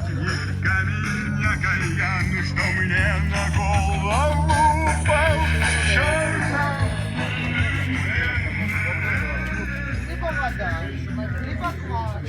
камень окаянный, что мне на голову упал. Либо вода, либо клад.